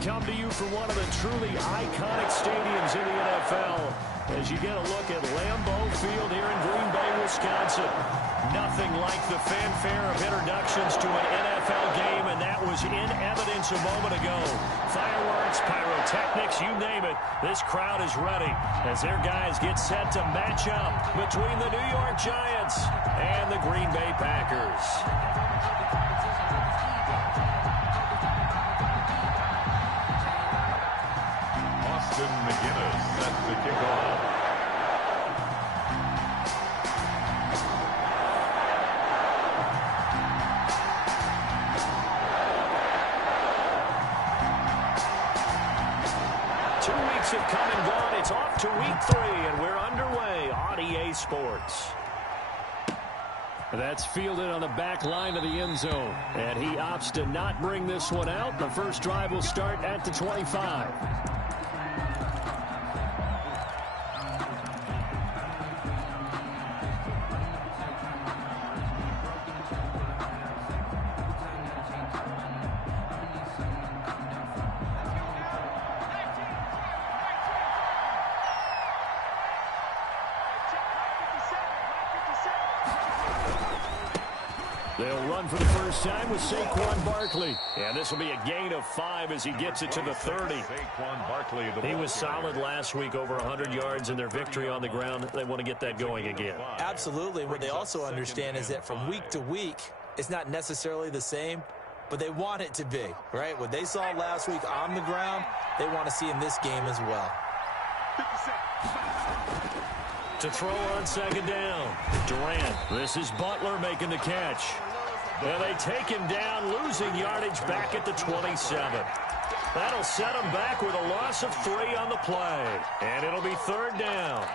Come to you from one of the truly iconic stadiums in the NFL as you get a look at Lambeau Field here in Green Bay, Wisconsin. Nothing like the fanfare of introductions to an NFL game, and that was in evidence a moment ago. Fireworks, pyrotechnics, you name it. This crowd is ready as their guys get set to match up between the New York Giants and the Green Bay Packers. McGinnis sets the kickoff. Two weeks have come and gone. It's off to week 3, and we're underway on EA Sports. That's fielded on the back line of the end zone, and he opts to not bring this one out. The first drive will start at the 25. They'll run for the first time with Saquon Barkley. And this will be a gain of 5 as he gets it to the 30. Saquon Barkley, he was solid last week, over 100 yards in their victory on the ground. They want to get that going again. Absolutely. What they also understand is that from week to week, it's not necessarily the same, but they want it to be, right? What they saw last week on the ground, they want to see in this game as well. To throw on second down, Durant. This is Butler making the catch. And they take him down, losing yardage back at the 27. That'll set him back with a loss of 3 on the play. And it'll be third down.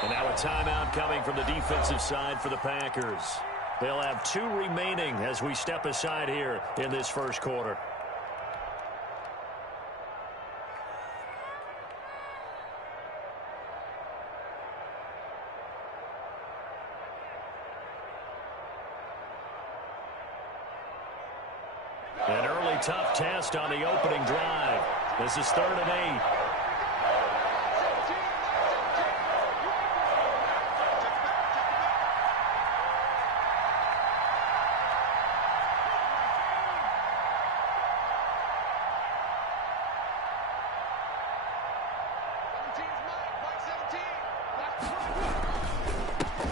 And now a timeout coming from the defensive side for the Packers. They'll have 2 remaining as we step aside here in this first quarter. An early tough test on the opening drive. This is 3rd and 8.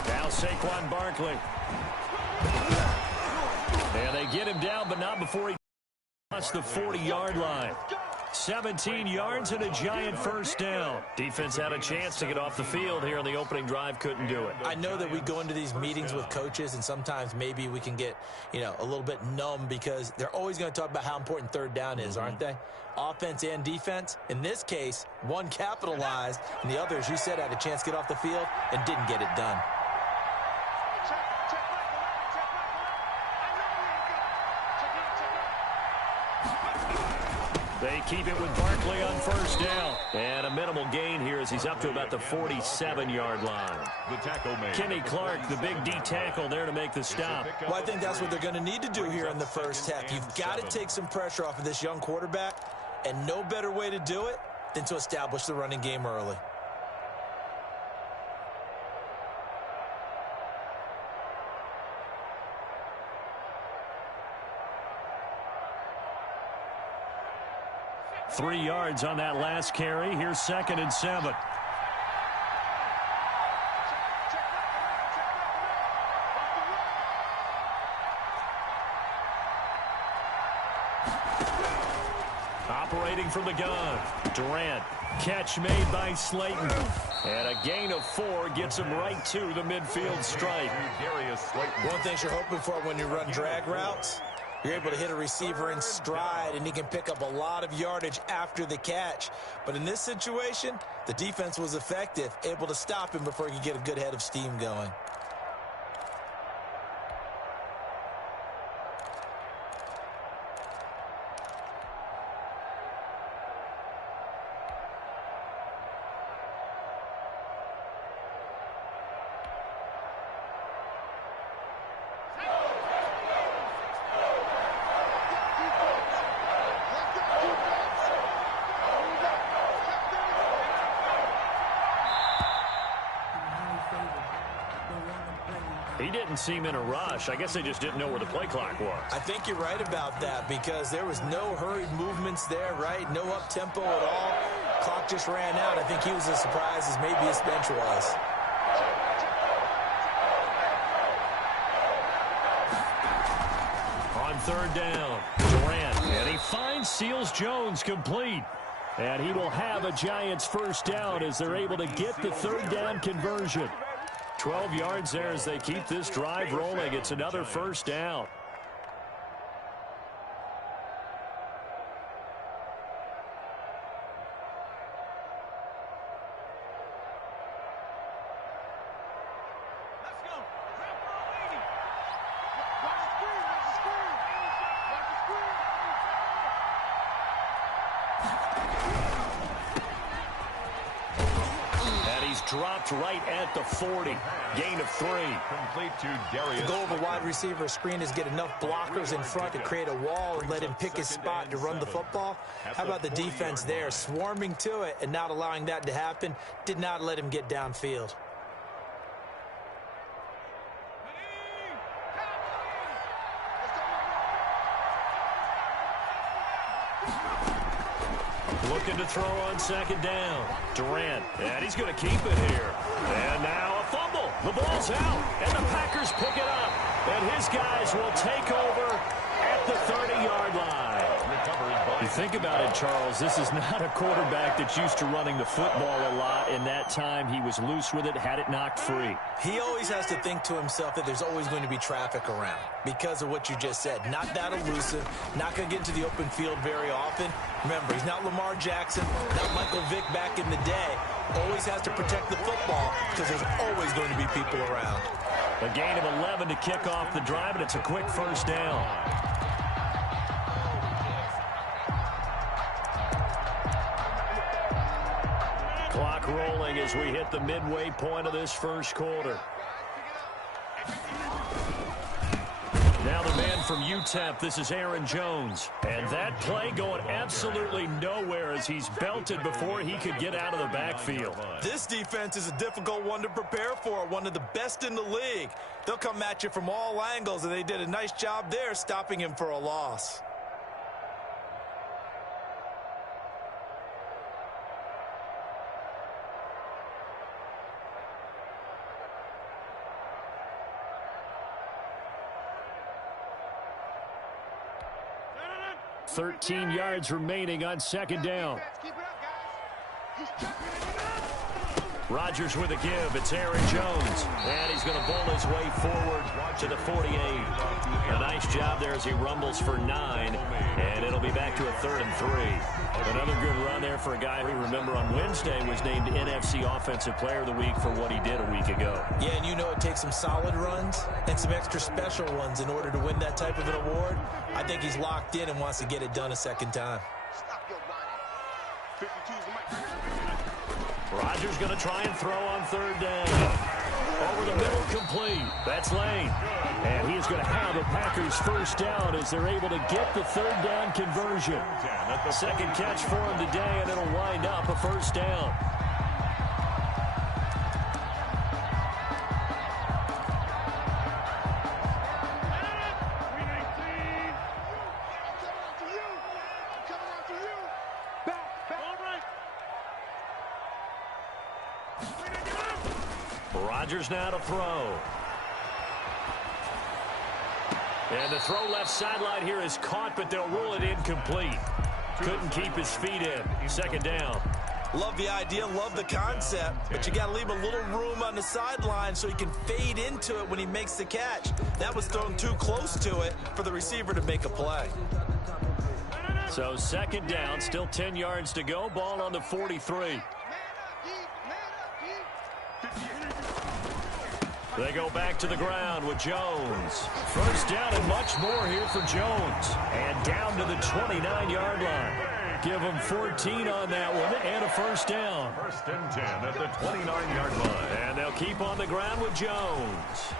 Now Saquon Barkley. And they get him down, but not before he crossed the 40-yard line. 17 yards and a giant first down. Defense had a chance to get off the field here on the opening drive, couldn't do it. I know that we go into these meetings with coaches, and sometimes maybe we can get, a little bit numb because they're always going to talk about how important third down is, aren't they? Offense and defense. In this case, one capitalized, and the other, as you said, had a chance to get off the field and didn't get it done. They keep it with Barkley on first down. And a minimal gain here as he's up to about the 47-yard line. The tackle made. Kenny Clark, the big D tackle there to make the stop. Well, I think that's what they're going to need to do here in the first half. You've got to take some pressure off of this young quarterback, and no better way to do it than to establish the running game early. Three yards on that last carry. Here's 2nd and 7. Operating from the gun, Durant. Catch made by Slayton. And a gain of 4 gets him right to the midfield stripe. One thing you're hoping for when you run drag routes You're able to hit a receiver in stride, and he can pick up a lot of yardage after the catch. But in this situation, the defense was effective, able to stop him before he could get a good head of steam going. He didn't seem in a rush. I guess they just didn't know where the play clock was. I think you're right about that because there was no hurried movements there, right? No up-tempo at all. Clock just ran out. I think he was as surprised as maybe his bench was. On third down, Durant, and he finds Seals Jones complete. And he will have a Giants first down as they're able to get the third down conversion. 12 yards there as they keep this drive rolling. It's another first down. Dropped right at the 40. Gain of 3. Complete to Darius. The goal of a wide receiver screen is get enough blockers in front to create a wall and let him pick his spot to run the football. How about the defense there? Swarming to it and not allowing that to happen. Did not let him get downfield. Looking to throw on second down. Durant, and he's going to keep it here. And now a fumble. The ball's out, and the Packers pick it up. And his guys will take over at the 30-yard line. You think about it, Charles, this is not a quarterback that's used to running the football a lot, and that time he was loose with it, had it knocked free. He always has to think to himself that there's always going to be traffic around because of what you just said. Not that elusive, not going to get into the open field very often. Remember, he's not Lamar Jackson, not Michael Vick back in the day. Always has to protect the football because there's always going to be people around. A gain of 11 to kick off the drive, and it's a quick first down. Clock rolling as we hit the midway point of this first quarter. Now the man from UTEP, this is Aaron Jones. And that play going absolutely nowhere as he's belted before he could get out of the backfield. This defense is a difficult one to prepare for, one of the best in the league. They'll come at you from all angles, and they did a nice job there stopping him for a loss. .13 yards remaining on second down. Rodgers with a give. It's Aaron Jones. And he's going to bowl his way forward to the 48. A nice job there as he rumbles for 9. And it'll be back to a 3rd and 3. Another good run there for a guy who, remember, on Wednesday was named NFC Offensive Player of the Week for what he did a week ago. Yeah, and you know it takes some solid runs and some extra special ones in order to win that type of an award. I think he's locked in and wants to get it done a second time. Rodgers going to try and throw on third down. Over the middle, complete. That's Lane. And he is going to have a Packers first down as they're able to get the third down conversion. Second catch for him today, and it'll wind up a first down. Rodgers now to throw. And the throw left sideline here is caught, but they'll rule it incomplete. Couldn't keep his feet in. Second down. Love the idea, love the concept, but you got to leave a little room on the sideline so he can fade into it when he makes the catch. That was thrown too close to it for the receiver to make a play. So second down, still 10 yards to go. Ball on the 43. They go back to the ground with Jones. First down and much more here for Jones. And down to the 29-yard line. Give them 14 on that one and a first down. First and 10 at the 29-yard line. And they'll keep on the ground with Jones.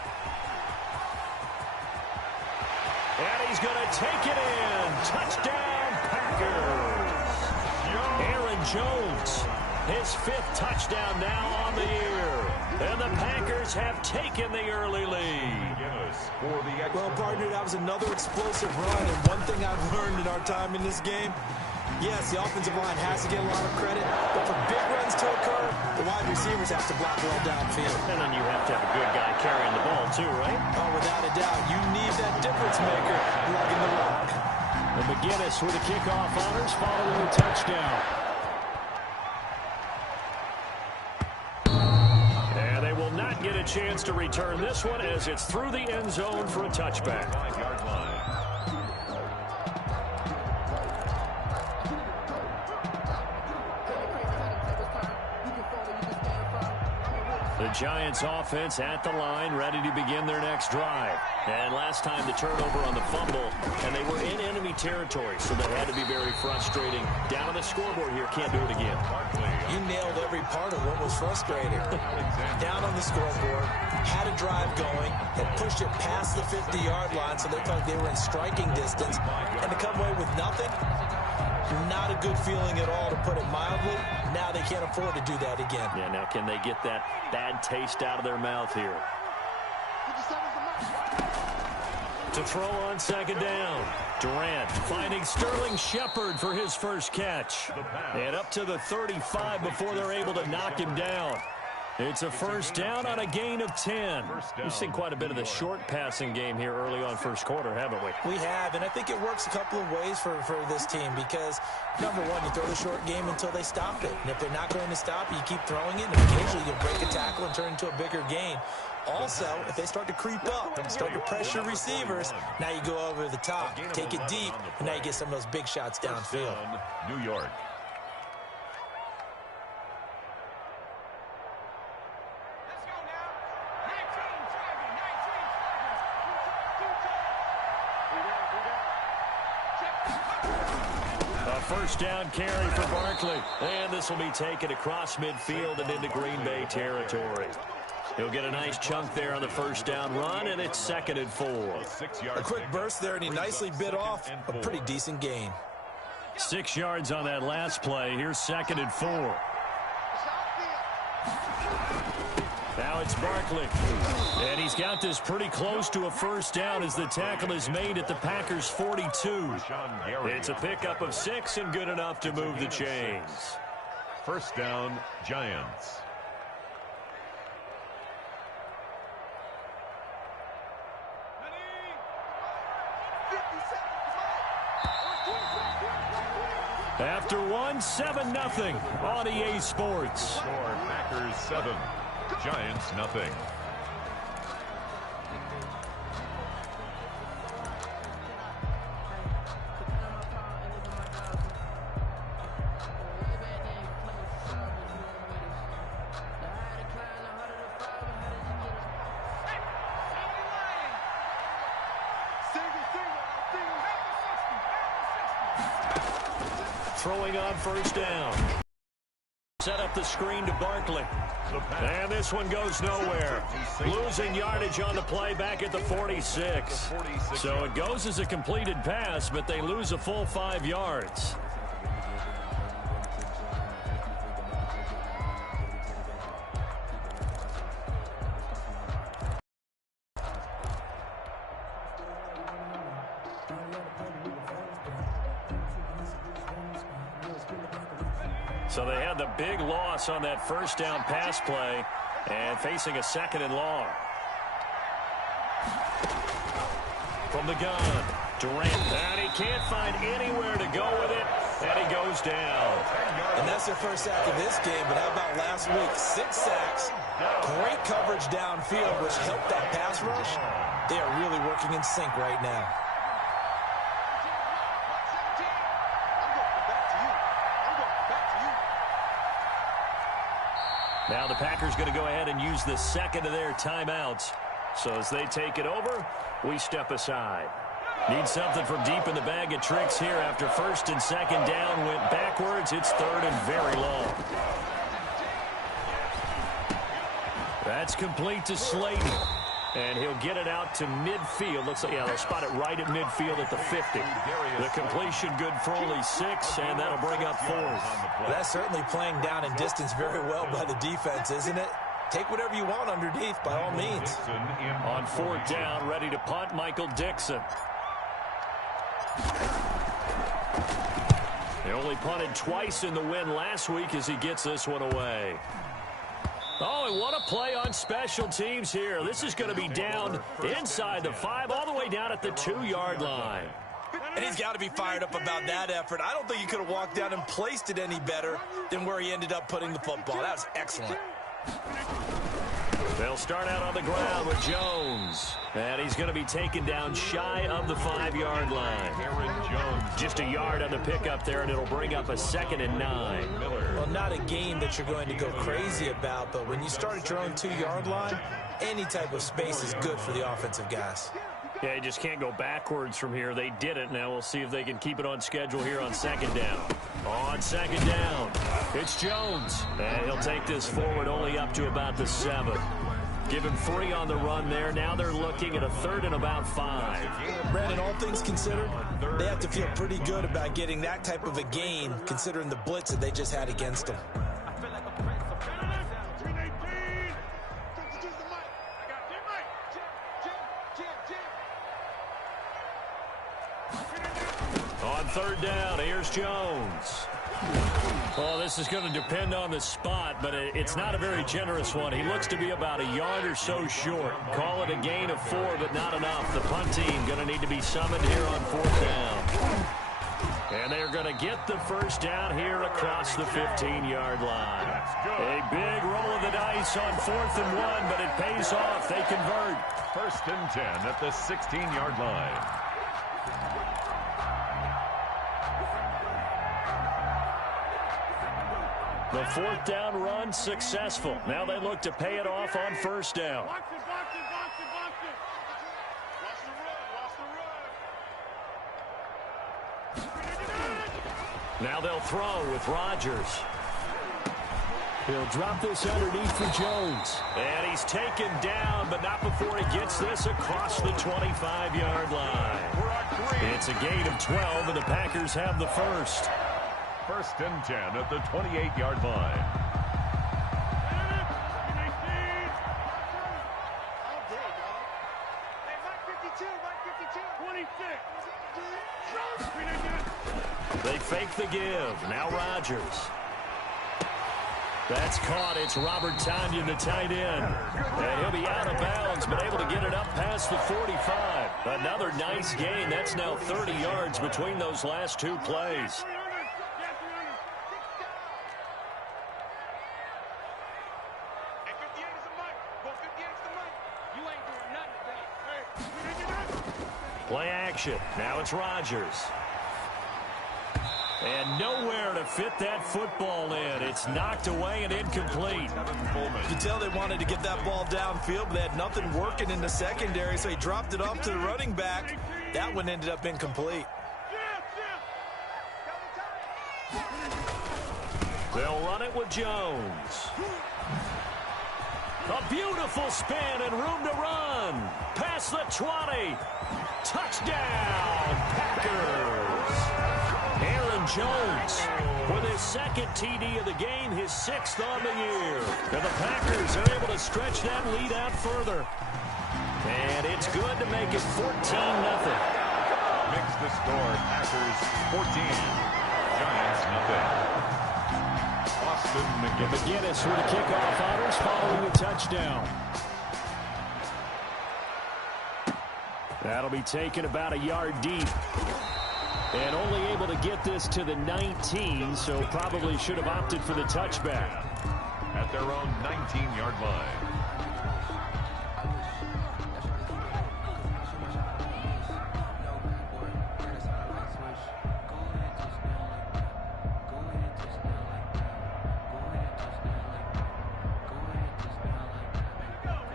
And he's going to take it in. Touchdown, Packers. Aaron Jones, his 5th touchdown now on the year. And the Packers have taken the early lead. Well, partner, that was another explosive run. And one thing I've learned in our time in this game, yes, the offensive line has to get a lot of credit, but for big runs to occur, the wide receivers have to block well downfield. And then you have to have a good guy carrying the ball too, right? Oh, without a doubt. You need that difference maker lugging the rock. And McGinnis with the kickoff honors following the touchdown. And they will not get a chance to return this one as it's through the end zone for a touchback. 5-yard line. The Giants offense at the line, ready to begin their next drive. And last time the turnover on the fumble, and they were in enemy territory, so that had to be very frustrating. Down on the scoreboard here, can't do it again. You nailed every part of what was frustrating. Down on the scoreboard, had a drive going, had pushed it past the 50-yard line, so they felt like they were in striking distance, and to come away with nothing, not a good feeling at all, to put it mildly. Now they can't afford to do that again. Yeah, now can they get that bad taste out of their mouth here? To throw on second down. Durant finding Sterling Shepard for his first catch. And up to the 35 before they're able to knock him down. It's a first down on a gain of 10. We've seen quite a bit of the short passing game here early on first quarter, haven't we? We have, and I think it works a couple of ways for this team because, number one, you throw the short game until they stop it. And if they're not going to stop it, you keep throwing it, and occasionally you'll break a tackle and turn into a bigger gain. Also, if they start to creep up and start to pressure receivers, now you go over the top, take it deep, and now you get some of those big shots downfield. New York. First down carry for Barkley. And this will be taken across midfield and into Green Bay territory. He'll get a nice chunk there on the first down run, and it's 2nd and 4. A quick burst there, and he nicely bit off a pretty decent gain. 6 yards on that last play. Here's 2nd and 4. Now it's Barkley. And he's got this pretty close to a first down as the tackle is made at the Packers' 42. It's a pickup of 6 and good enough to move the chains. First down, Giants. After one, 7-0 on EA Sports. Score Packers 7, Giants nothing. Throwing on first down. Set up the screen to Barkley. And this one goes nowhere. Losing yardage on the play back at the 46. So it goes as a completed pass, but they lose a full 5 yards. So they had the big loss on that first down pass play and facing a 2nd and long. From the gun, Durant. And he can't find anywhere to go with it. And he goes down. And that's their first sack of this game, but how about last week? 6 sacks, great coverage downfield, which helped that pass rush. They are really working in sync right now. Now the Packers going to go ahead and use the second of their timeouts. So as they take it over, we step aside. Need something from deep in the bag of tricks here after first and second down went backwards. It's third and very long. That's complete to Slayton. And he'll get it out to midfield. Looks like, yeah, they'll spot it right at midfield at the 50. The completion good for only 6, and that'll bring up 4. Well, that's certainly playing down in distance very well by the defense, isn't it? Take whatever you want underneath, by all means. On 4th down, ready to punt, Michael Dixon. They only punted twice in the win last week as he gets this one away. Oh, and what a play on special teams here. This is going to be down inside the 5, all the way down at the 2-yard line. And he's got to be fired up about that effort. I don't think he could have walked down and placed it any better than where he ended up putting the football. That was excellent. They'll start out on the ground with Jones. And he's going to be taken down shy of the 5-yard line. Just a yard on the pickup there, and it'll bring up a 2nd and 9. Well, not a game that you're going to go crazy about, but when you start at your own 2-yard line, any type of space is good for the offensive guys. Yeah, you just can't go backwards from here. They did it. Now we'll see if they can keep it on schedule here on 2nd down. On 2nd down, it's Jones. And he'll take this forward only up to about the 7. Give him 3 on the run there. Now they're looking at a 3rd and about 5. Brandon, all things considered, they have to feel pretty good about getting that type of a gain, considering the blitz that they just had against them. On 3rd down, here's Jones. Well, this is going to depend on the spot, but it's not a very generous one. He looks to be about a yard or so short. Call it a gain of 4, but not enough. The punt team going to need to be summoned here on 4th down. And they're going to get the first down here across the 15-yard line. A big roll of the dice on 4th and 1, but it pays off. They convert. 1st and 10 at the 16-yard line. The 4th down run successful. Now they look to pay it off on 1st down. Now they'll throw with Rodgers. He'll drop this underneath for Jones. And he's taken down, but not before he gets this across the 25-yard line. It's a gain of 12, and the Packers have the first. 1st and 10 at the 28-yard line. They fake the give. Now Rodgers. That's caught. It's Robert Tonyan, the tight end. And he'll be out of bounds, but able to get it up past the 45. Another nice gain. That's now 30 yards between those last 2 plays. Play action. Now it's Rodgers. And nowhere to fit that football in. It's knocked away and incomplete. You can tell they wanted to get that ball downfield, but they had nothing working in the secondary, so he dropped it off to the running back. That one ended up incomplete. They'll run it with Jones. A beautiful spin and room to run. Past the 20. Touchdown, Packers. Aaron Jones with his 2nd TD of the game, his 6th on the year. And the Packers are able to stretch that lead out further. And it's good to make it 14-0. Makes the score Packers 14. Giants nothing. McGinnis with a kickoff honors following the touchdown. That'll be taken about a yard deep. And only able to get this to the 19, so probably should have opted for the touchback. At their own 19-yard line.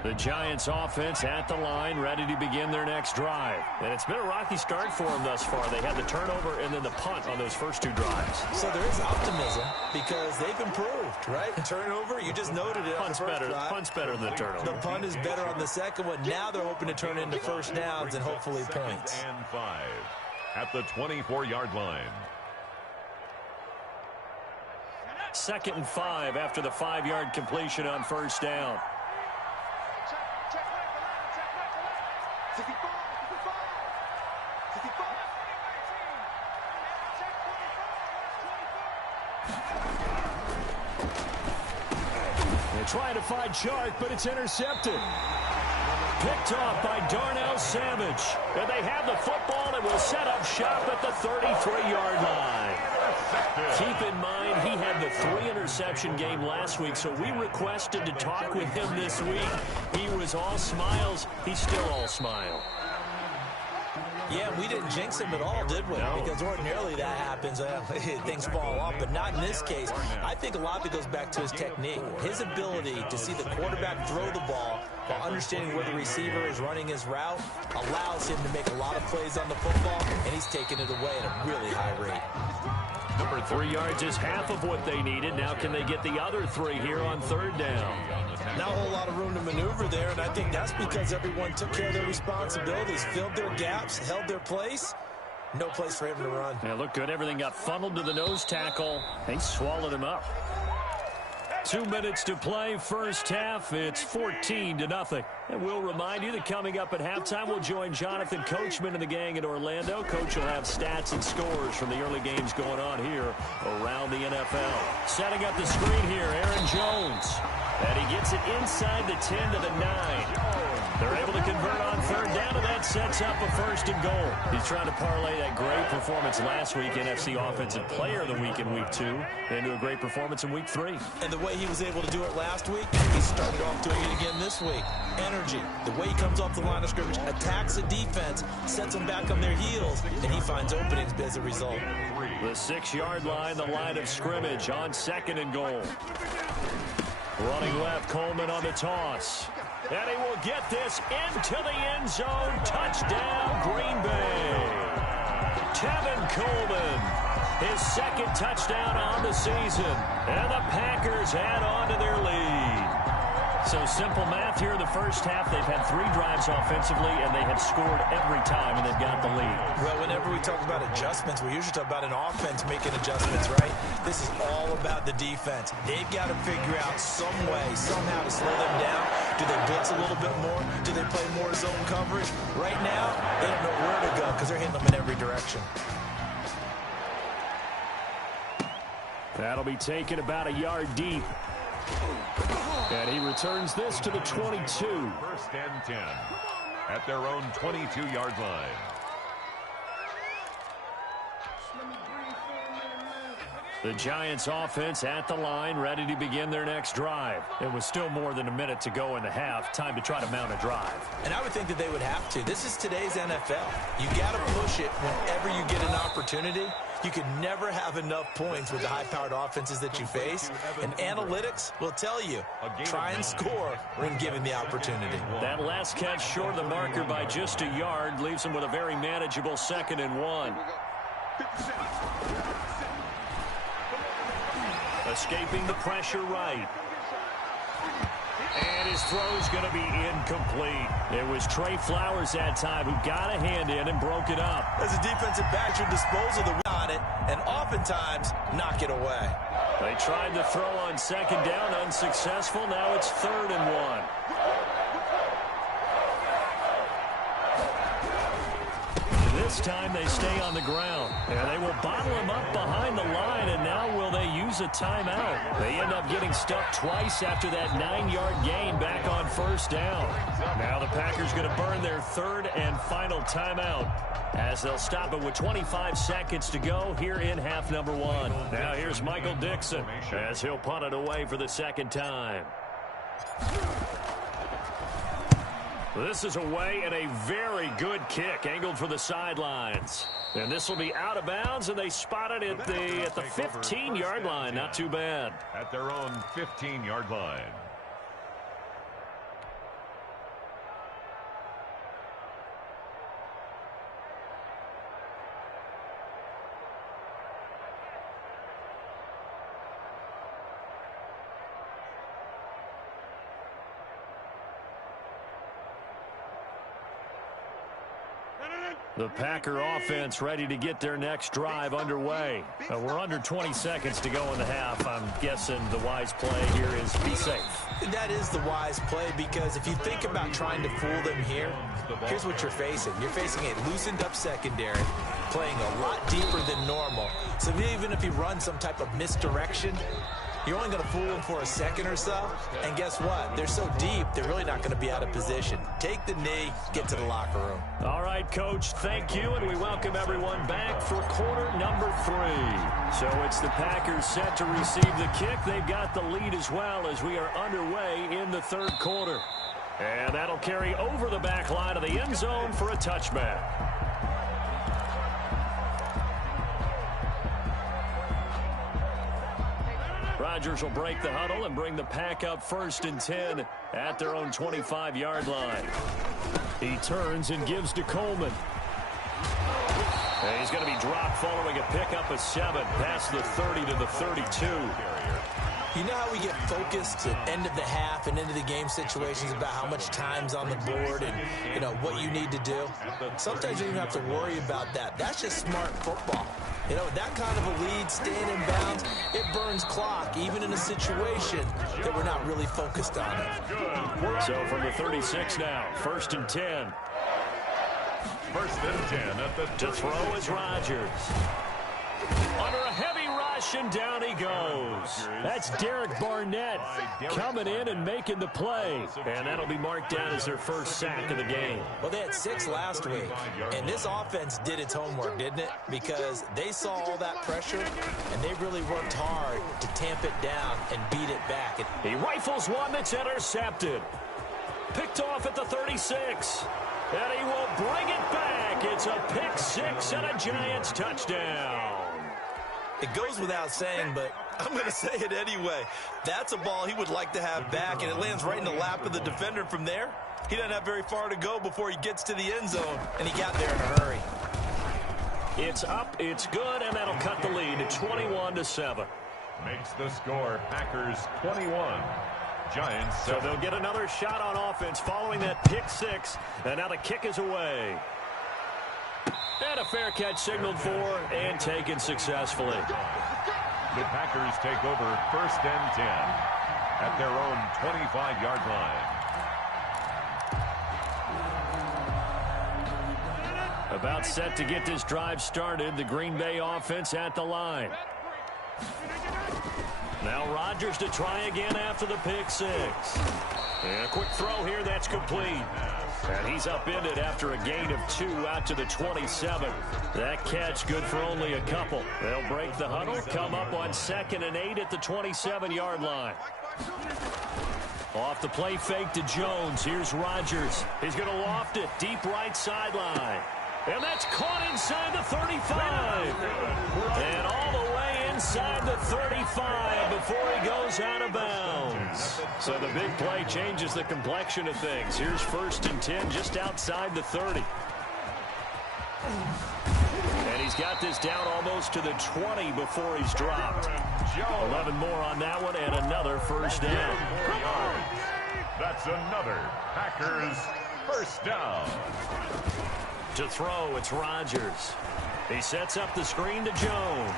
The Giants offense at the line, ready to begin their next drive. And it's been a rocky start for them thus far. They had the turnover and then the punt on those first two drives. So there is optimism because they've improved, right? Turnover, you just noted it. Punt's better than the turnover. The punt is better on the second one. Now they're hoping to turn into first downs and hopefully points. Second and 5 at the 24-yard line. 2nd and 5 after the 5-yard completion on first down. They're trying to find Chark, but it's intercepted. Picked off by Darnell Savage. And they have the football and will set up shop at the 33-yard line. Keep in mind, he had the 3-interception game last week, so we requested to talk with him this week. He was all smiles. He's still all smile. Yeah, we didn't jinx him at all, did we? No. Because ordinarily that happens. Things fall off, but not in this case. I think a lot of it goes back to his technique. His ability to see the quarterback throw the ball while understanding where the receiver is running his route allows him to make a lot of plays on the football, and he's taking it away at a really high rate. Number 3 yards is half of what they needed. Now can they get the other 3 here on 3rd down? Not a whole lot of room to maneuver there, and I think that's because everyone took care of their responsibilities, filled their gaps, held their place. No place for him to run. Yeah, looked good. Everything got funneled to the nose tackle. They swallowed him up. 2 minutes to play, first half. It's 14-0. And we'll remind you that coming up at halftime, we'll join Jonathan Coachman and the gang in Orlando. Coach will have stats and scores from the early games going on here around the NFL. Setting up the screen here, Aaron Jones. And he gets it inside the 10 to the 9. They're able to convert on 3rd down, and that sets up a 1st and goal. He's trying to parlay that great performance last week, NFC Offensive Player of the Week in Week 2, into a great performance in Week 3. And the way he was able to do it last week, he started off doing it again this week. Energy, the way he comes off the line of scrimmage, attacks the defense, sets them back on their heels, and he finds openings as a result. The 6-yard line, the line of scrimmage on 2nd and goal. Running left, Coleman on the toss. And he will get this into the end zone. Touchdown, Green Bay. Tevin Coleman, his 2nd touchdown on the season. And the Packers add on to their lead. So simple math here in the first half. They've had 3 drives offensively, and they have scored every time, and they've got the lead. Well, whenever we talk about adjustments, we usually talk about an offense making adjustments, right? This is all about the defense. They've got to figure out some way, somehow to slow them down. Do they blitz a little bit more? Do they play more zone coverage? Right now, they don't know where to go because they're hitting them in every direction. That'll be taken about a yard deep. And he returns this to the 22. 1st and 10 at their own 22-yard line. The Giants offense at the line, ready to begin their next drive. It was still more than a minute to go in the half. Time to try to mount a drive. And I would think that they would have to. This is today's NFL. You got to push it whenever you get an opportunity. You can never have enough points with the high-powered offenses that you face. And analytics will tell you, try and score when given the opportunity. That last catch short of the marker by just a yard leaves them with a very manageable 2nd and 1. Escaping the pressure right. And his throw's going to be incomplete. It was Trey Flowers that time who got a hand in and broke it up. As a defensive back, you dispose of the win on it and oftentimes knock it away. They tried to throw on 2nd down, unsuccessful. Now it's 3rd and 1. This time they stay on the ground. And they will bottle him up behind the line, and now will they use a timeout? They end up getting stuck twice after that 9-yard gain back on first down. Now the Packers going to burn their third and final timeout as they'll stop it with 25 seconds to go here in half number 1. Now here's Michael Dixon as he'll punt it away for the second time. This is away and a very good kick angled for the sidelines. And this will be out of bounds, and they spot it at the 15-yard line. Not too bad. At their own 15-yard line. The Packer offense ready to get their next drive underway. We're under 20 seconds to go in the half. I'm guessing the wise play here is be safe. That is the wise play, because if you think about trying to fool them here, here's what you're facing. You're facing a loosened up secondary, playing a lot deeper than normal. So even if you run some type of misdirection, you're only going to fool them for a second or so. And guess what? They're so deep, they're really not going to be out of position. Take the knee, get to the locker room. All right, Coach, thank you, and we welcome everyone back for quarter number 3. So it's the Packers set to receive the kick. They've got the lead as well as we are underway in the third quarter. And that'll carry over the back line of the end zone for a touchback. Rodgers will break the huddle and bring the Pack up 1st and 10 at their own 25-yard line. He turns and gives to Coleman. And he's going to be dropped following a pickup of 7 past the 30 to the 32. You know how we get focused at end of the half and into the game situations about how much time's on the board and, you know, what you need to do? Sometimes you don't even have to worry about that. That's just smart football. You know, that kind of a lead, staying in bounds, it burns clock, even in a situation that we're not really focused on it. So from the 36 now, 1st and 10. 1st and 10 at the to throw is Rodgers. Under a heavy rush, and down he goes. That's Derek Barnett coming in and making the play. And that'll be marked down as their first sack of the game. Well, they had 6 last week, and this offense did its homework, didn't it? Because they saw all that pressure, and they really worked hard to tamp it down and beat it back. He rifles one that's intercepted. Picked off at the 36. And he will bring it back. It's a pick 6 and a Giants touchdown. It goes without saying, but I'm going to say it anyway. That's a ball he would like to have back, and it lands right in the lap of the defender from there. He doesn't have very far to go before he gets to the end zone, and he got there in a hurry. It's up, it's good, and that'll cut the lead to 21-7. Makes the score Packers 21. Giants. So they'll get another shot on offense following that pick 6, and now the kick is away. And a fair catch signaled for and taken successfully. The Packers take over 1st and 10 at their own 25-yard line. About set to get this drive started, the Green Bay offense at the line. Now Rodgers to try again after the pick 6. And a quick throw here, that's complete. And he's upended after a gain of 2 out to the 27. That catch good for only a couple. They'll break the huddle, come up on 2nd and 8 at the 27-yard line. Off the play fake to Jones. Here's Rodgers. He's going to loft it deep right sideline. And that's caught inside the 35. And all the way inside the 35 before he goes out of bounds. So the big play changes the complexion of things. Here's 1st and 10 just outside the 30. And he's got this down almost to the 20 before he's dropped. 11 more on that one and another first down. That's another Packers first down. To throw, it's Rodgers. He sets up the screen to Jones.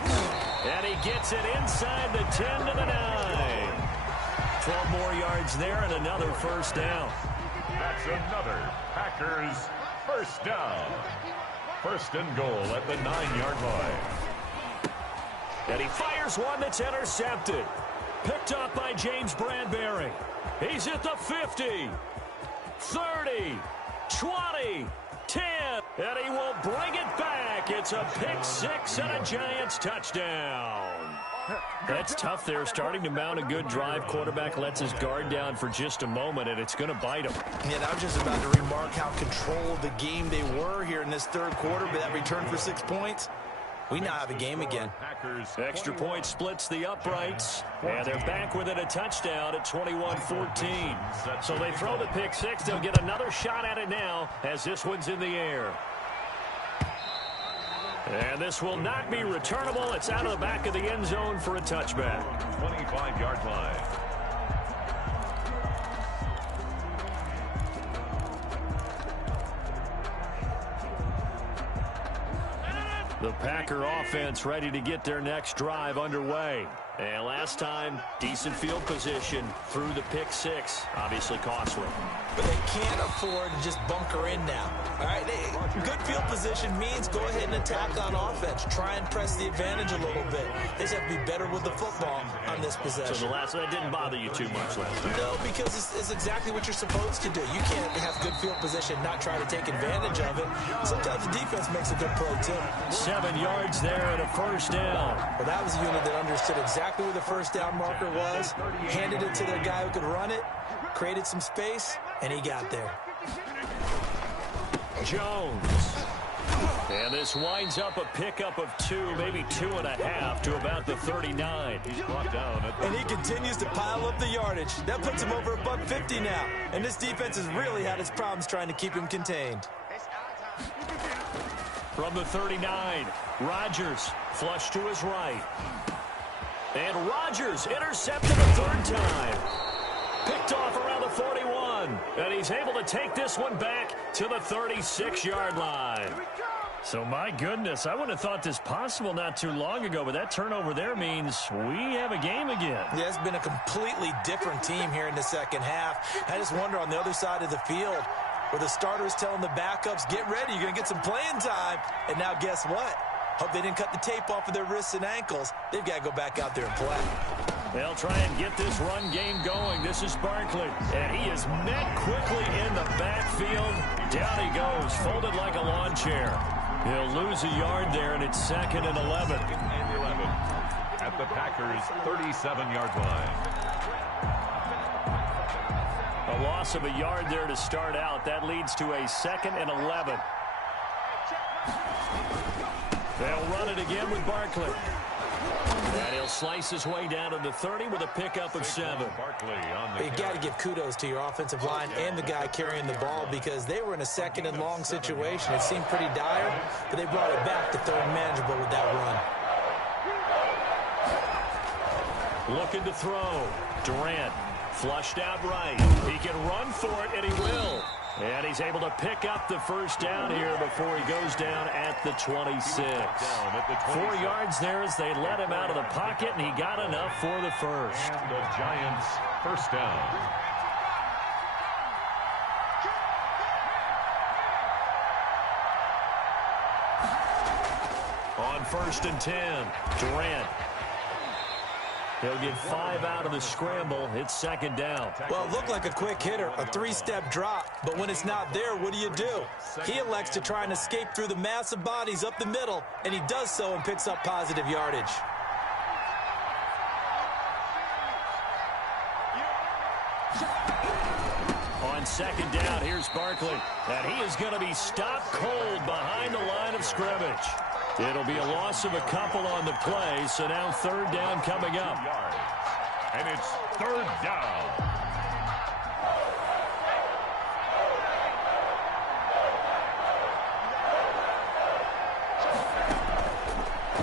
And he gets it inside the 10 to the 9. 12 more yards there and another first down. That's another Packers first down. First and goal at the 9-yard line. And he fires one that's intercepted. Picked up by James Bradbury. He's at the 50, 30, 20, 10, and he will bring it back. It's a pick six and a Giants touchdown. That's tough there, starting to mount a good drive. Quarterback lets his guard down for just a moment, and it's going to bite him. Yeah, and I was just about to remark how controlled the game they were here in this third quarter, but that return for 6 points, we now have a game again. Extra point splits the uprights, and they're back within a touchdown at 21-14. So they throw the pick six. They'll get another shot at it now as this one's in the air. And this will not be returnable. It's out of the back of the end zone for a touchback. 25-yard line. The Packer offense ready to get their next drive underway. And last time, decent field position through the pick six. Obviously costly. But they can't afford to just bunker in now. All right, good field position means go ahead and attack on offense. Try and press the advantage a little bit. They just have to be better with the football on this possession. So the last one didn't bother you too much last time? No, because it's exactly what you're supposed to do. You can't have good field position, not try to take advantage of it. Sometimes the defense makes a good play, too. 7 yards there and a first down. Well, that was a unit that understood exactly where the first down marker was, handed it to their guy who could run it, created some space, and he got there. Jones. And this winds up a pickup of 2, maybe 2.5 to about the 39. He's brought down. And he continues to pile up the yardage. That puts him over $150 now. And this defense has really had its problems trying to keep him contained. From the 39, Rodgers flush to his right. And Rodgers intercepted a third time. Picked off around the 41. And he's able to take this one back to the 36-yard line. So, my goodness, I wouldn't have thought this possible not too long ago, but that turnover there means we have a game again. Yeah, it's been a completely different team here in the second half. I just wonder on the other side of the field where the starters telling the backups, get ready, you're going to get some playing time. And now guess what? Hope they didn't cut the tape off of their wrists and ankles. They've got to go back out there and play. They'll try and get this run game going. This is Barkley. And he is met quickly in the backfield. Down he goes, folded like a lawn chair. He'll lose a yard there, and it's 2nd and 11. At the Packers' 37-yard line. A loss of a yard there to start out. That leads to a 2nd and 11. They'll run it again with Barkley. And he'll slice his way down to the 30 with a pickup of 7. You got to give kudos to your offensive line and the guy carrying the ball because they were in a 2nd and long situation. It seemed pretty dire, but they brought it back to 3rd and manageable with that run. Looking to throw. Durant flushed out right. He can run for it, and he will. And he's able to pick up the first down here before he goes down at the 26. 4 yards there as they let him out of the pocket, and he got enough for the first. And the Giants' first down. On 1st and 10, Durant. He'll get 5 out of the scramble. It's 2nd down. Well, it looked like a quick hitter, a 3-step drop. But when it's not there, what do? He elects to try and escape through the massive bodies up the middle, and he does so and picks up positive yardage. On 2nd down, here's Barkley. And he is going to be stopped cold behind the line of scrimmage. It'll be a loss of a couple on the play, so now 3rd down coming up. And it's 3rd down.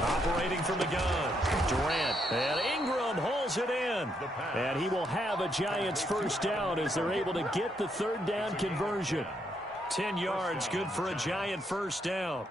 Operating from the gun, Durant. And Ingram hauls it in. And he will have a Giants first down as they're able to get the 3rd down conversion. 10 yards, good for a Giant first down.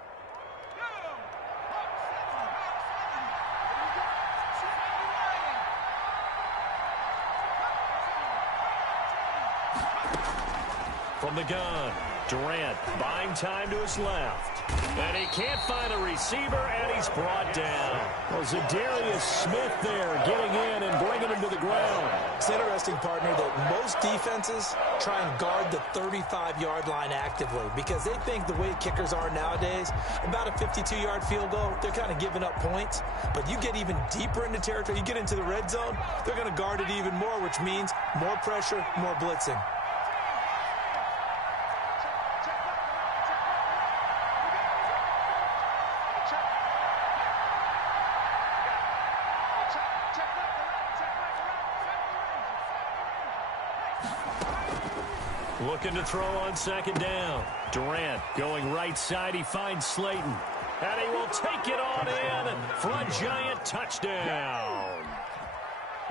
From the gun, Durant buying time to his left. And he can't find a receiver, and he's brought down. Well, Zadarius Smith there getting in and bringing him to the ground. It's interesting, partner, that most defenses try and guard the 35-yard line actively because they think the way kickers are nowadays, about a 52-yard field goal, they're kind of giving up points. But you get even deeper into territory, you get into the red zone, they're going to guard it even more, which means more pressure, more blitzing. Looking to throw on second down. Durant going right side. He finds Slayton. And he will take it on in for a giant touchdown.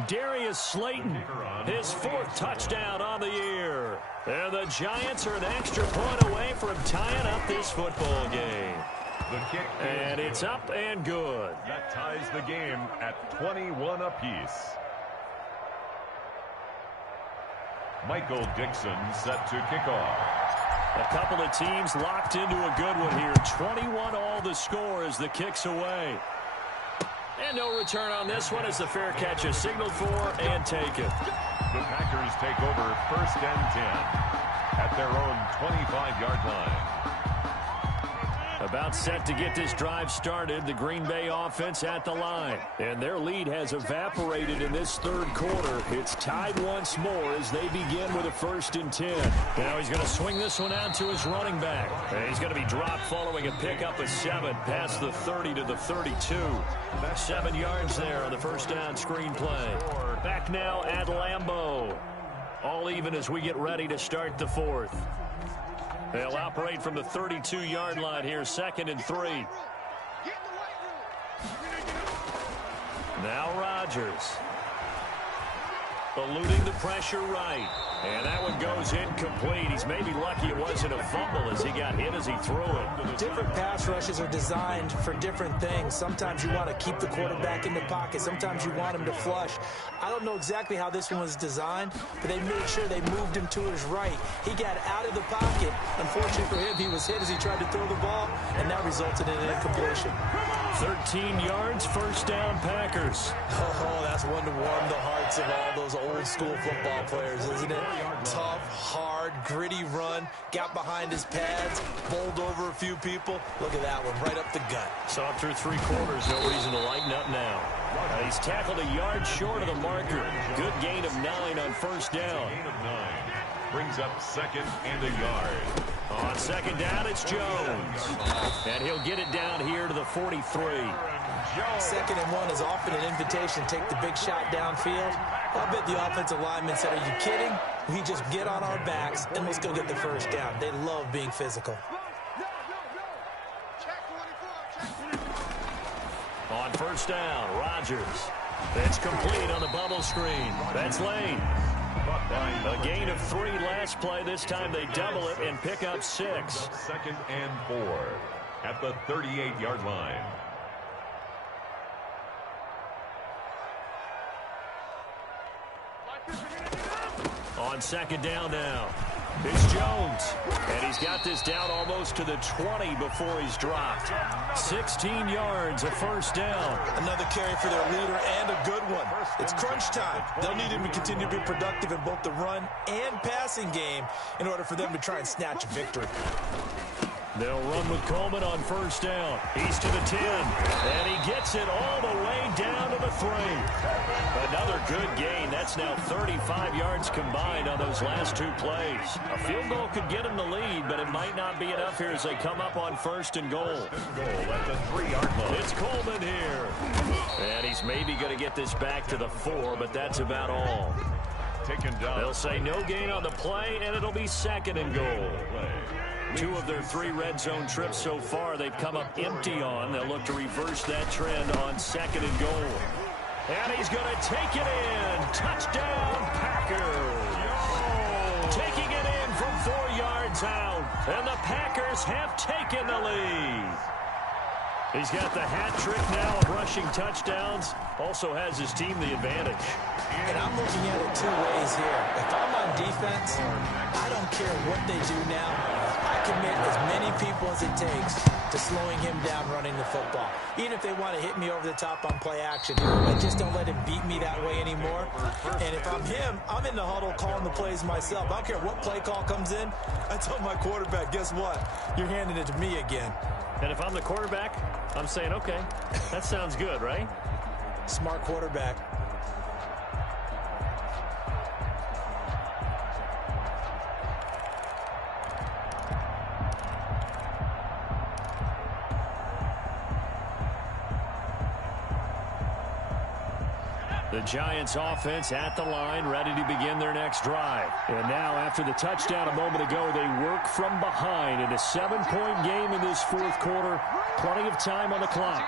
Darius Slayton, his 4th touchdown on the year. And the Giants are an extra point away from tying up this football game. The kick, and it's up and good. That ties the game at 21 apiece. Michael Dixon set to kick off. A couple of teams locked into a good one here. 21 all the score as the kick's away. And no return on this one as the fair catch is signaled for and taken. The Packers take over 1st and 10 at their own 25-yard line. About set to get this drive started, the Green Bay offense at the line. And their lead has evaporated in this 3rd quarter. It's tied once more as they begin with a 1st and 10. Now he's going to swing this one out to his running back. And he's going to be dropped following a pickup of 7 past the 30 to the 32. 7 yards there on the first down screen play. Back now at Lambeau. All even as we get ready to start the 4th. They'll operate from the 32-yard line here, 2nd and 3. Now Rodgers. Eluding the pressure right. And that one goes incomplete. He's maybe lucky it wasn't a fumble as he got hit as he threw it. Different pass rushes are designed for different things. Sometimes you want to keep the quarterback in the pocket. Sometimes you want him to flush. I don't know exactly how this one was designed, but they made sure they moved him to his right. He got out of the pocket. Unfortunately for him, he was hit as he tried to throw the ball, and that resulted in an incompletion. 13 yards, 1st down Packers. Oh, that's one to warm the hearts of all those old school football players, isn't it? Tough, hard, gritty run, got behind his pads, bowled over a few people. Look at that one, right up the gut. Saw through 3 quarters, no reason to lighten up now. He's tackled a yard short of the marker. Good gain of 9 on 1st down. Gain of 9 brings up 2nd and a yard. On 2nd down, it's Jones. And he'll get it down here to the 43. 2nd and 1 is often an invitation to take the big shot downfield. I bet the offensive lineman said, are you kidding? We just get on our backs and let's go get the 1st down. They love being physical. On 1st down, Rodgers. That's complete on the bubble screen. That's Lane. A gain of 3 last play. This time they double it and pick up 6. 2nd and 4 at the 38-yard line. On 2nd down now, it's Jones. And he's got this down almost to the 20 before he's dropped. 16 yards, a 1st down. Another carry for their leader and a good one. It's crunch time. They'll need him to continue to be productive in both the run and passing game in order for them to try and snatch a victory. They'll run with Coleman on 1st down. He's to the 10, and he gets it all the way down to the 3. Another good gain. That's now 35 yards combined on those last 2 plays. A field goal could get them the lead, but it might not be enough here as they come up on 1st and goal. At the 3-yard line. It's Coleman here. And he's maybe going to get this back to the 4, but that's about all. Taken down. They'll say no gain on the play, and it'll be 2nd and goal. 2 of their 3 red zone trips so far they've come up empty on. They'll look to reverse that trend on 2nd and goal. And he's going to take it in. Touchdown, Packers. Taking it in from 4 yards out. And the Packers have taken the lead. He's got the hat trick now of rushing touchdowns. Also has his team the advantage. And I'm looking at it 2 ways here. If I'm on defense, I don't care what they do now. I commit as many people as it takes to slowing him down running the football. Even if they want to hit me over the top on play action, I just don't let him beat me that way anymore. And if I'm him, I'm in the huddle calling the plays myself. I don't care what play call comes in. I tell my quarterback, guess what? You're handing it to me again. And if I'm the quarterback, I'm saying, okay, that sounds good, right? Smart quarterback. The Giants offense at the line, ready to begin their next drive. And now, after the touchdown a moment ago, they work from behind in a 7-point game in this fourth quarter. Plenty of time on the clock.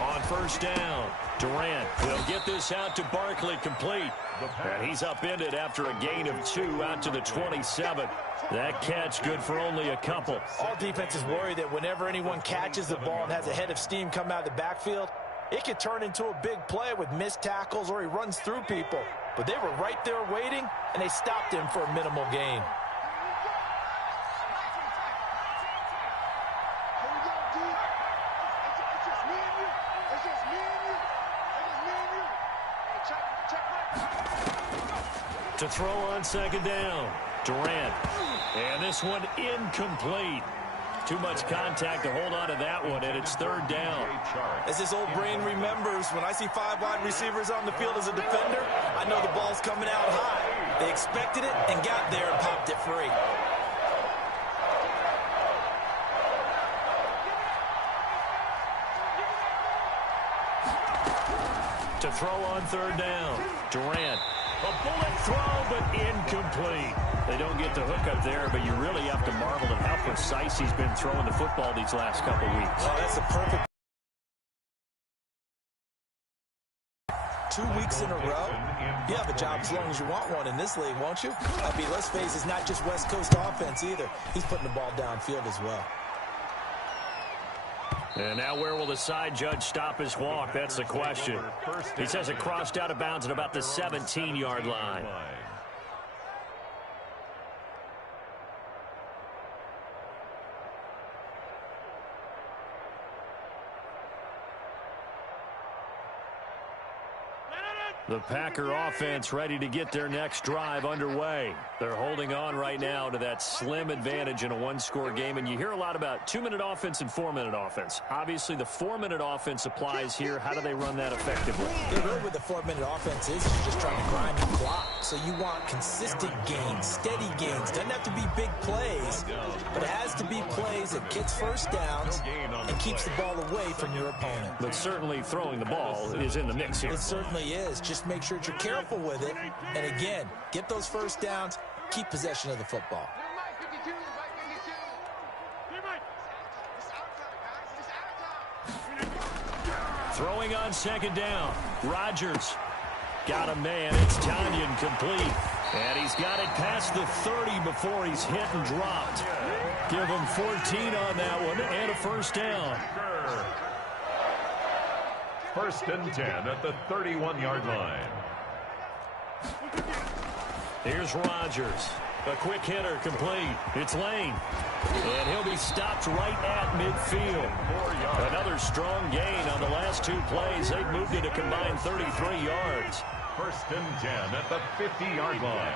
On first down, Durant will get this out to Barkley, complete. And he's upended after a gain of 2 out to the 27. That catch good for only a couple. All defenses worry that whenever anyone catches the ball and has a head of steam come out of the backfield, it could turn into a big play with missed tackles or he runs through people. But they were right there waiting, and they stopped him for a minimal gain. To throw on second down, Durant. And this one incomplete. Too much contact to hold on to that one, and it's third down. As this old brain remembers, when I see 5 wide receivers on the field as a defender, I know the ball's coming out high. They expected it and got there and popped it free. To throw on third down, Durant. A bullet throw, but incomplete. They don't get the hook up there, but you really have to marvel at how precise he's been throwing the football these last couple weeks. Oh, that's a perfect 2 weeks in a row. You have a job as long as you want one in this league, won't you? I mean, let's face it, it's not just West Coast offense either. He's putting the ball downfield as well. And now where will the side judge stop his walk? That's the question. He says it crossed out of bounds at about the 17-yard line. The Packer offense ready to get their next drive underway. They're holding on right now to that slim advantage in a one-score game, and you hear a lot about 2-minute offense and 4-minute offense. Obviously, the 4-minute offense applies here. How do they run that effectively? Yeah, really what the 4-minute offense is you're just trying to grind the clock. So you want consistent gains, steady gains. Doesn't have to be big plays, but it has to be plays that gets first downs and keeps the ball away from your opponent. But certainly throwing the ball is in the mix here. It certainly is. Just make sure that you're careful with it. And again, get those first downs, keep possession of the football. Throwing on second down, Rodgers got a man. It's Tanyan complete. And he's got it past the 30 before he's hit and dropped. Give him 14 on that one and a first down. First and 10 at the 31-yard line. Here's Rodgers. A quick hitter complete. It's Lane. And he'll be stopped right at midfield. Another strong gain on the last 2 plays. They've moved it a combined 33 yards. First and 10 at the 50-yard line.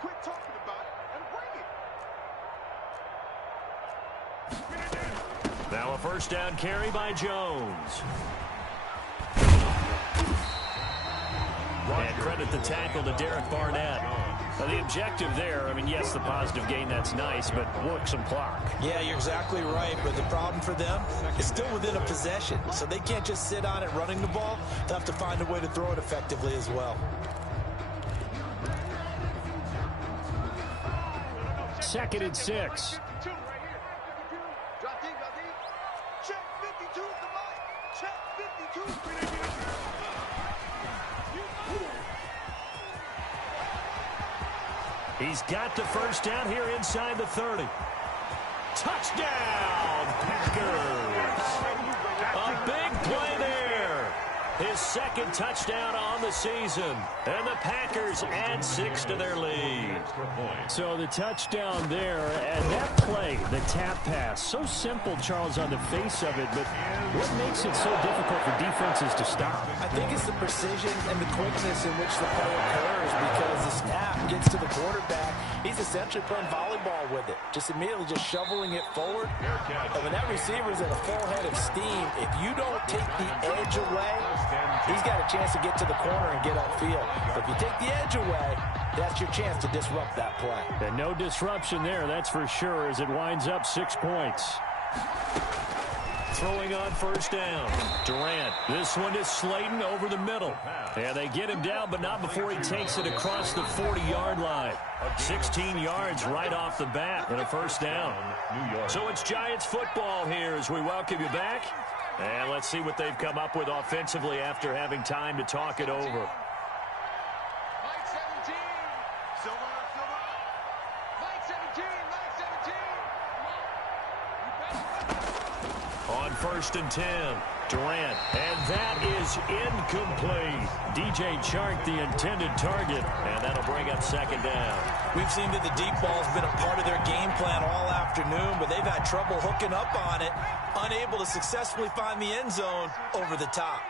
Quit talking about it and bring it. Now a first down carry by Jones. And credit the tackle to Derek Barnett. Now the objective there, I mean, yes, the positive gain, that's nice, but work some clock. Yeah, you're exactly right, but the problem for them is still within a possession, so they can't just sit on it running the ball. They'll have to find a way to throw it effectively as well. Second and 6. Check 52 the mic. Check 52. He's got the first down here inside the 30. Touchdown, Packers. A his second touchdown on the season. And the Packers add 6 to their lead. So the touchdown there, and that play, the tap pass, so simple, Charles, on the face of it, but what makes it so difficult for defenses to stop? I think it's the precision and the quickness in which the play occurs, because the snap gets to the quarterback. He's essentially playing volleyball with it, just immediately just shoveling it forward. And when that receiver's at a full head of steam, if you don't take the edge away, he's got a chance to get to the corner and get upfield. But if you take the edge away, that's your chance to disrupt that play. And no disruption there, that's for sure, as it winds up 6 points. Throwing on first down. Durant. This one is Slayton over the middle. And they get him down, but not before he takes it across the 40-yard line. 16 yards right off the bat and a first down. So it's Giants football here as we welcome you back. And let's see what they've come up with offensively after having time to talk it over. On first and 10, Durant, and that is incomplete. DJ Chark, the intended target, and that'll bring up second down. We've seen that the deep ball's been a part of their game plan all afternoon, but they've had trouble hooking up on it, unable to successfully find the end zone over the top.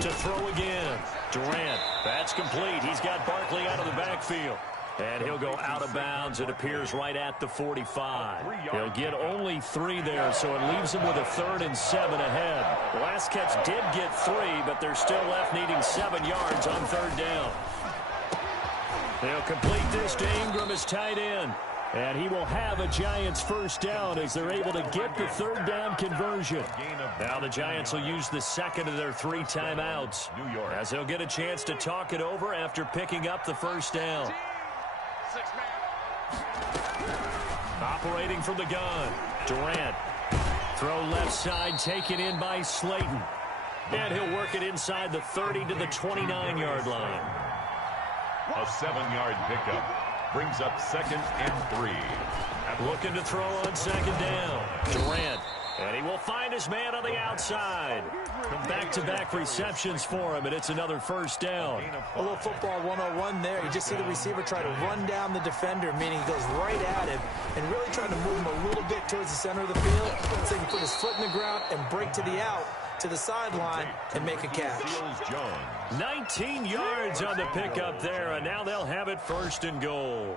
To throw again, Durant, that's complete. He's got Barkley out of the backfield. And he'll go out of bounds. It appears right at the 45. He'll get only 3 there, so it leaves him with a 3rd and 7 ahead. The last catch did get 3, but they're still left needing 7 yards on 3rd down. They'll complete this to Ingram as tight end. And he will have a Giants first down as they're able to get the 3rd down conversion. Now the Giants will use the second of their 3 timeouts, as they'll get a chance to talk it over after picking up the first down. Operating from the gun, Durant. Throw left side, taken in by Slayton. And he'll work it inside the 30 to the 29-yard line. A 7-yard pickup brings up 2nd and 3. Looking to throw on second down, Durant. And he will find his man on the outside. Back-to-back receptions for him, and it's another first down. A little football 101 there. You just see the receiver try to run down the defender, meaning he goes right at him and really trying to move him a little bit towards the center of the field so he can put his foot in the ground and break to the out, to the sideline, and make a catch. 19 yards on the pickup there, and now they'll have it 1st and goal.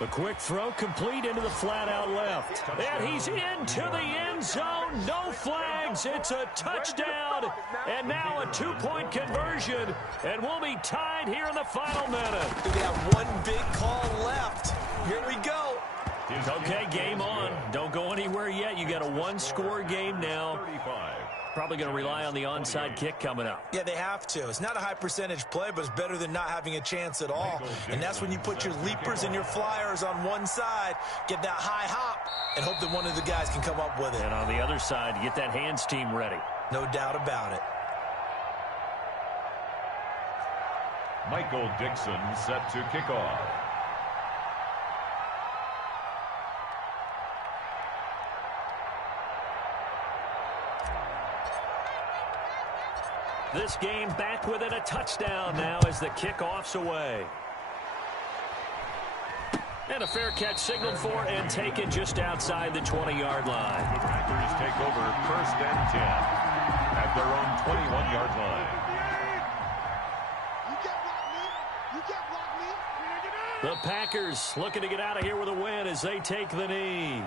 The quick throw complete into the flat out left. And he's into the end zone. No flags. It's a touchdown. And now a 2-point conversion. And we'll be tied here in the final minute. We have one big call left. Here we go. Okay, game on. Don't go anywhere yet. You got a 1-score game now. Probably going to rely on the onside kick coming up. Yeah, they have to. It's not a high percentage play, but it's better than not having a chance at all. And that's when you put your leapers and your flyers on one side, get that high hop, and hope that one of the guys can come up with it. And on the other side, get that hands team ready. No doubt about it. Michael Dixon set to kick off. This game back within a touchdown now as the kickoff's away. And a fair catch signaled for and taken just outside the 20-yard line. The Packers take over 1st and 10 at their own 21-yard line. The Packers looking to get out of here with a win as they take the knee.